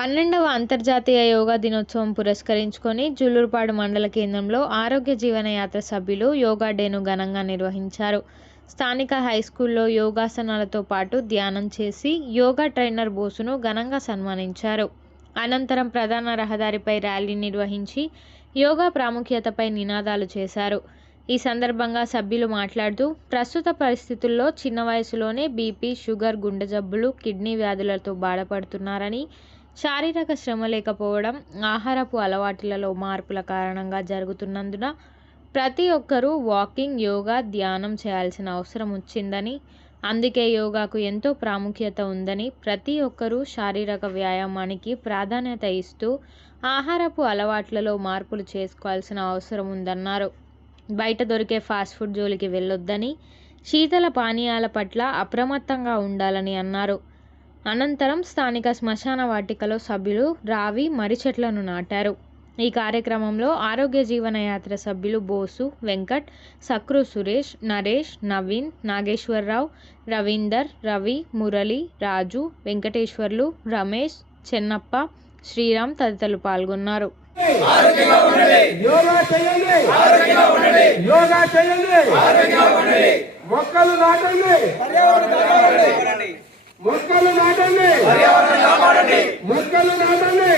12వ అంతర్జాతీయ యోగా దినోత్సవం పురస్కరించుకొని జుల్లూరుపాడు మండల కేంద్రంలో ఆరోగ్య జీవనయాత్ర సభ్యులు యోగా డేను ఘనంగా నిర్వహించారు. స్థానిక హైస్కూల్లో యోగాసనాలతో పాటు ధ్యానం చేసి యోగా ట్రైనర్ బోసును ఘనంగా సన్మానించారు. అనంతరం ప్రధాన రహదారిపై ర్యాలీ నిర్వహించి యోగా ప్రాముఖ్యతపై నినాదాలు చేశారు. ఈ సందర్భంగా సభ్యులు మాట్లాడుతూ ప్రస్తుత పరిస్థితుల్లో చిన్న వయసులోనే బీపీ, షుగర్, గుండె జబ్బులు, కిడ్నీ వ్యాధులతో బాధపడుతున్నారని, శారీరక శ్రమ లేకపోవడం, ఆహారపు అలవాట్లలో మార్పుల కారణంగా జరుగుతున్నందున ప్రతి ఒక్కరూ వాకింగ్, యోగా, ధ్యానం చేయాల్సిన అవసరం వచ్చిందని, అందుకే యోగాకు ఎంతో ప్రాముఖ్యత ఉందని, ప్రతి ఒక్కరూ శారీరక వ్యాయామానికి ప్రాధాన్యత ఇస్తూ ఆహారపు అలవాట్లలో మార్పులు చేసుకోవాల్సిన అవసరం ఉందన్నారు. బయట దొరికే ఫాస్ట్ ఫుడ్ జోలికి వెళ్ళొద్దని, శీతల పానీయాల పట్ల అప్రమత్తంగా ఉండాలని అన్నారు. అనంతరం స్థానిక శ్మశాన వాటికలో సభ్యులు రావి, మర్రి చెట్లను నాటారు. ఈ కార్యక్రమంలో ఆరోగ్య జీవనయాత్ర సభ్యులు బోసు, వెంకట్, సక్రు సురేష్, నరేష్, నవీన్, నాగేశ్వరరావు, రవీందర్, రవి, మురళి, రాజు, వెంకటేశ్వర్లు, రమేష్, చెన్నప్ప, శ్రీరామ్ తదితరులు పాల్గొన్నారు. మొక్కలు నాటండి, మొక్కలు నాటండి, మొక్కలు నాటండి,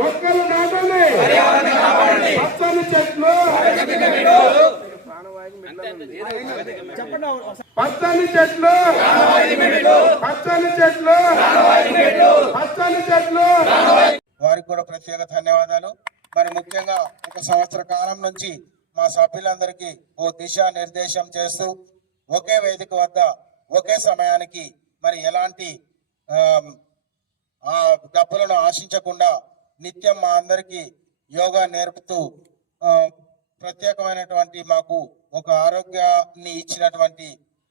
మొక్కలు నాటండి. పచ్చని చెట్లు, పచ్చని చెట్లు, పచ్చని చెట్లు, పచ్చని చెట్లు. వారికి కూడా ప్రత్యేక ధన్యవాదాలు. మరి ముఖ్యంగా ఒక సంవత్సర కాలం నుంచి మా సభ్యులందరికీ ఓ దిశా నిర్దేశం చేస్తూ ఒకే వేదిక వద్ద ఒకే సమయానికి మరి ఎలాంటి డబ్బులను ఆశించకుండా నిత్యం మా అందరికీ యోగా నేర్పుతూ ప్రత్యేకమైనటువంటి మాకు ఒక ఆరోగ్యాన్ని ఇచ్చినటువంటి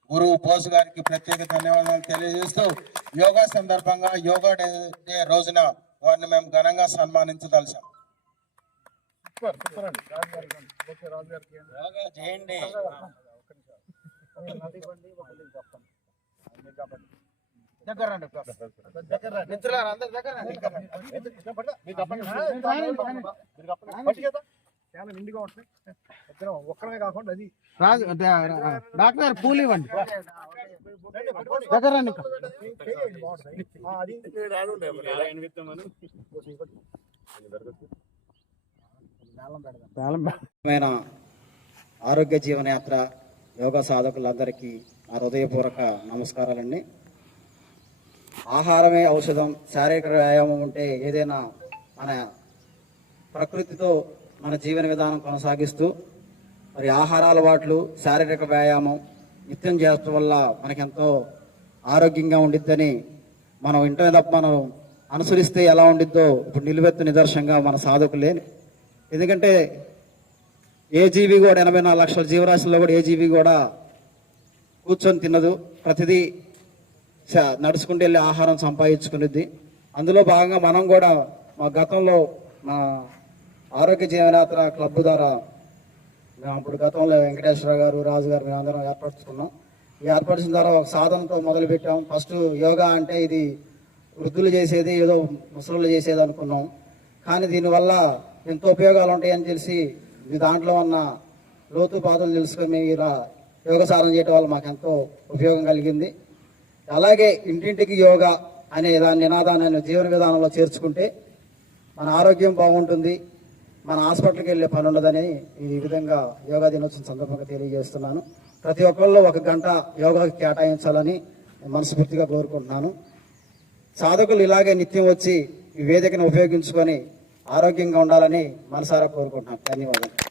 గురువు బోసు గారికి ప్రత్యేక ధన్యవాదాలు తెలియజేస్తూ యోగా సందర్భంగా యోగా డే రోజున వారిని మేము ఘనంగా సన్మానించదలిచాం. చేయండి. ఒక్కడమే కాకుండా అది డాక్టర్ పూలు ఇవ్వండి. దగ్గర ఆరోగ్య జీవనయాత్ర యోగా సాధకులందరికీ నా హృదయపూర్వక నమస్కారాలండి. ఆహారమే ఔషధం, శారీరక వ్యాయామం ఉంటే ఏదైనా మన ప్రకృతితో మన జీవన విధానం కొనసాగిస్తూ మరి ఆహార అలవాట్లు, శారీరక వ్యాయామం నిత్యం చేయడం వల్ల మనకెంతో ఆరోగ్యంగా ఉండిద్దని మనం ఇంటనే తప్ప మనం అనుసరిస్తే ఎలా ఉండిద్దో ఇప్పుడు నిలువెత్తు నిదర్శనంగా మన సాధకులే. ఎందుకంటే ఏ జీవి కూడా 84 లక్షల జీవరాశుల్లో కూడా ఏ జీవి కూడా కూర్చొని తినదు. ప్రతిదీ నడుచుకుంటూ వెళ్ళి ఆహారం సంపాదించుకునేది. అందులో భాగంగా మనం కూడా మా గతంలో మా ఆరోగ్య జీవనయాత్ర క్లబ్ ద్వారా మేము అప్పుడు గతంలో వెంకటేశ్వర గారు, రాజు గారు మేము అందరం ఏర్పరచుకున్నాం. ఈ ఏర్పరిచిన ద్వారా ఒక సాధనతో మొదలుపెట్టాం. ఫస్ట్ యోగా అంటే ఇది వృద్ధులు చేసేది, ఏదో ముసలు చేసేది అనుకున్నాం. కానీ దీనివల్ల ఎంతో ఉపయోగాలు ఉంటాయని తెలిసి దాంట్లో ఉన్న లోతు పాదులు తెలుసుకొని మేము ఇలా యోగ సాధన చేయడం వల్ల మాకు ఎంతో ఉపయోగం కలిగింది. అలాగే ఇంటింటికి యోగా అనే దాని నినాదాన్ని జీవన విధానంలో చేర్చుకుంటే మన ఆరోగ్యం బాగుంటుంది, మన హాస్పిటల్కి వెళ్ళే పని ఉండదని ఈ విధంగా యోగా దినోత్సవం సందర్భంగా తెలియజేస్తున్నాను. ప్రతి ఒక్కళ్ళు 1 గంట యోగాకి కేటాయించాలని మనస్ఫూర్తిగా కోరుకుంటున్నాను. సాధకులు ఇలాగే నిత్యం వచ్చి ఈ వేదికను ఉపయోగించుకొని ఆరోగ్యంగా ఉండాలని మనసారా కోరుకుంటున్నాను. ధన్యవాదాలు.